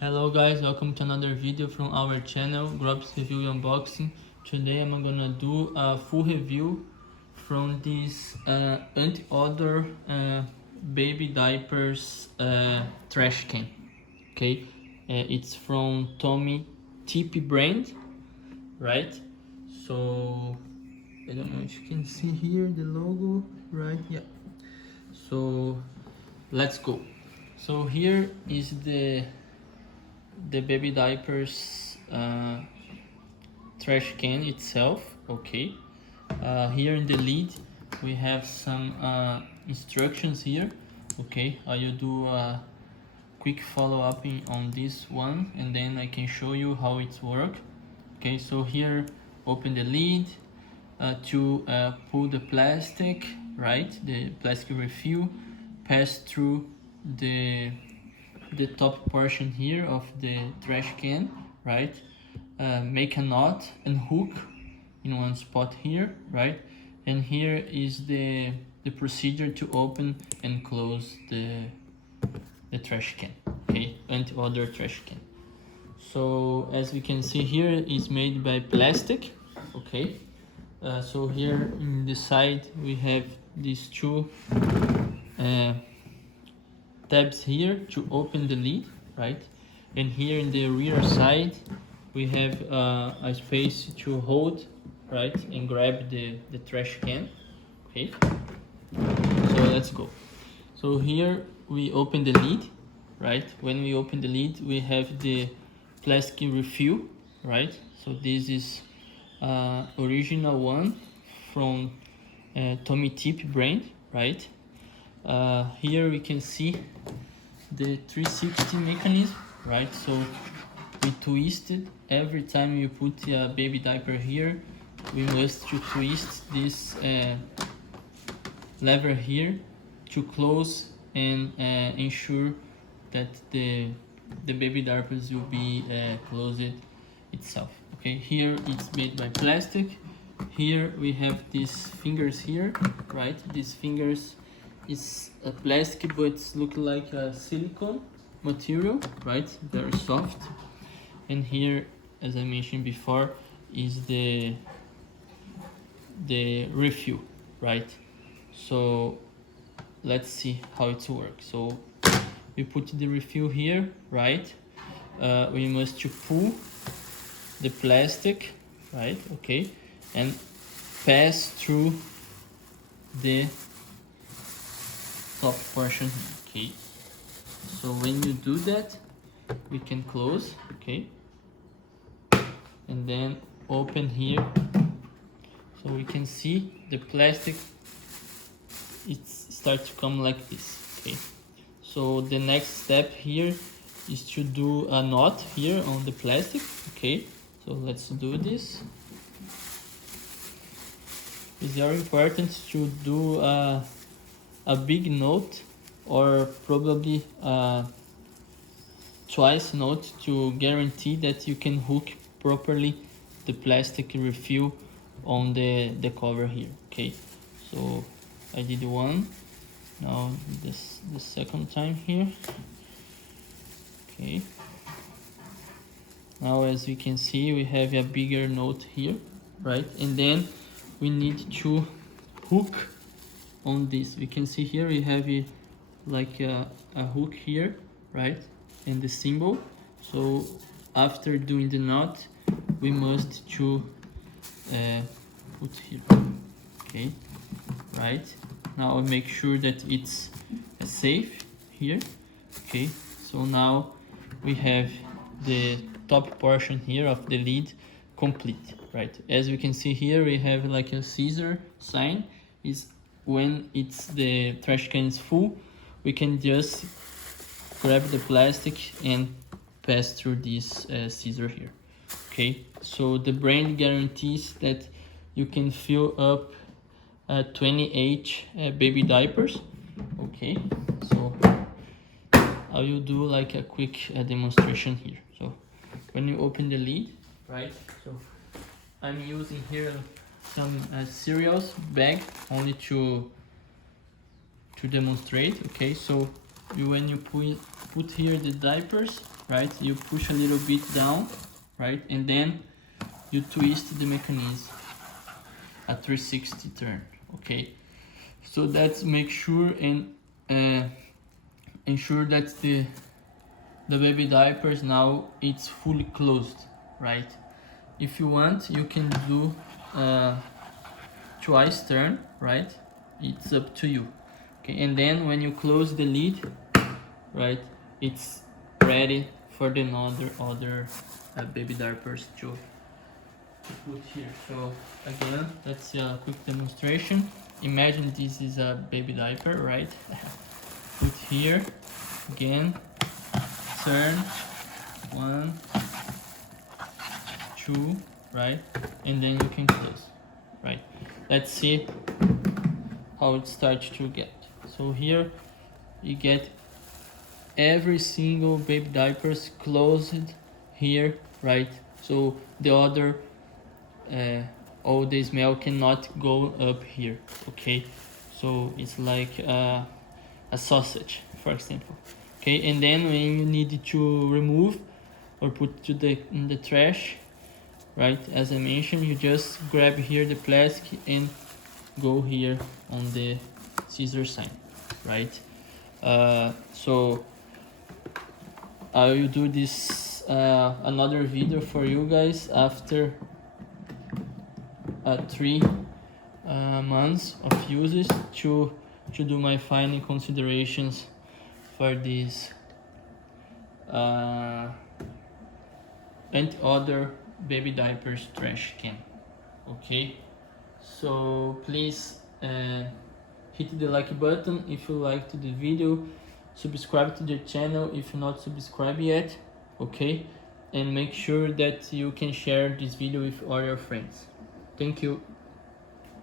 Hello guys, welcome to another video from our channel, Grobs Review Unboxing. Today I'm gonna do a full review from this anti-odor baby diapers trash can. Okay, it's from Tommee Tippee brand, right? So I don't know if you can see here the logo, right? Yeah. So let's go. So here is the baby diapers trash can itself. Okay, here in the lid we have some instructions here. Okay, I will do a quick follow-up on this one and then I can show you how it works. Okay, so here open the lid to pull the plastic, right, the plastic refill, pass through the top portion here of the trash can, right, make a knot and hook in one spot here, right, and here is the procedure to open and close the trash can. Okay, anti-odor trash can. So as we can see here, it's made by plastic. Okay, so here in the side we have these two tabs here to open the lid, right, and here in the rear side we have a space to hold, right, and grab the trash can. Okay, so let's go. So here we open the lid, right. When we open the lid we have the plastic refill, right, so this is original one from Tommee Tippee brand, right. Here we can see the 360 mechanism, right, so we twist it every time you put a baby diaper here. We must to twist this lever here to close and ensure that the baby diapers will be closed itself. Okay, here it's made by plastic. Here we have these fingers here, right, these fingers is a plastic but it's look like a silicone material, right, very soft. And here, as I mentioned before, is the refill, right. So let's see how it works. So we put the refill here, right, we must to pull the plastic, right, okay, and pass through the top portion, okay. So when you do that we can close, okay, and then open here, so we can see the plastic, it starts to come like this. Okay, so the next step here is to do a knot here on the plastic. Okay, so let's do this. It's very important to do a big knot or probably twice knot to guarantee that you can hook properly the plastic refill on the cover here. Okay, so I did one, now the second time here. Okay, now as we can see we have a bigger knot here, right, and then we need to hook on this. We can see here we have like a hook here, right, and the symbol. So after doing the knot we must to put here. Okay, right, now I make sure that it's safe here. Okay, so now we have the top portion here of the lid complete, right. As we can see here we have like a scissor sign. Is when it's the trash can is full, we can just grab the plastic and pass through this scissor here. Okay, so the brand guarantees that you can fill up 28 baby diapers. Okay, so I will do like a quick demonstration here. So when you open the lid, right, so I'm using here some cereals bag only to demonstrate. Okay, so when you put here the diapers, right? You push a little bit down, right? And then you twist the mechanism, a 360 turn, okay? So that's make sure and ensure that the baby diapers now it's fully closed, right? If you want, you can do twice turn, right? It's up to you. Okay, and then when you close the lid, right, it's ready for the other baby diapers to put here. So again, that's a quick demonstration. Imagine this is a baby diaper, right? Put here, again, turn, 1, 2, right? And then you can close, right? Let's see how it starts to get. So here you get every single baby diapers closed here, right? So the other all the smell cannot go up here, okay? So it's like a sausage, for example, okay? And then when you need to remove or put to in the trash, right, as I mentioned, you just grab here the plastic and go here on the scissor sign, right? So I will do this another video for you guys after 3 months of uses to do my final considerations for this anti-odor baby diapers trash can. Okay, so please hit the like button if you liked the video, subscribe to the channel if you're not subscribed yet, okay, and make sure that you can share this video with all your friends. Thank you.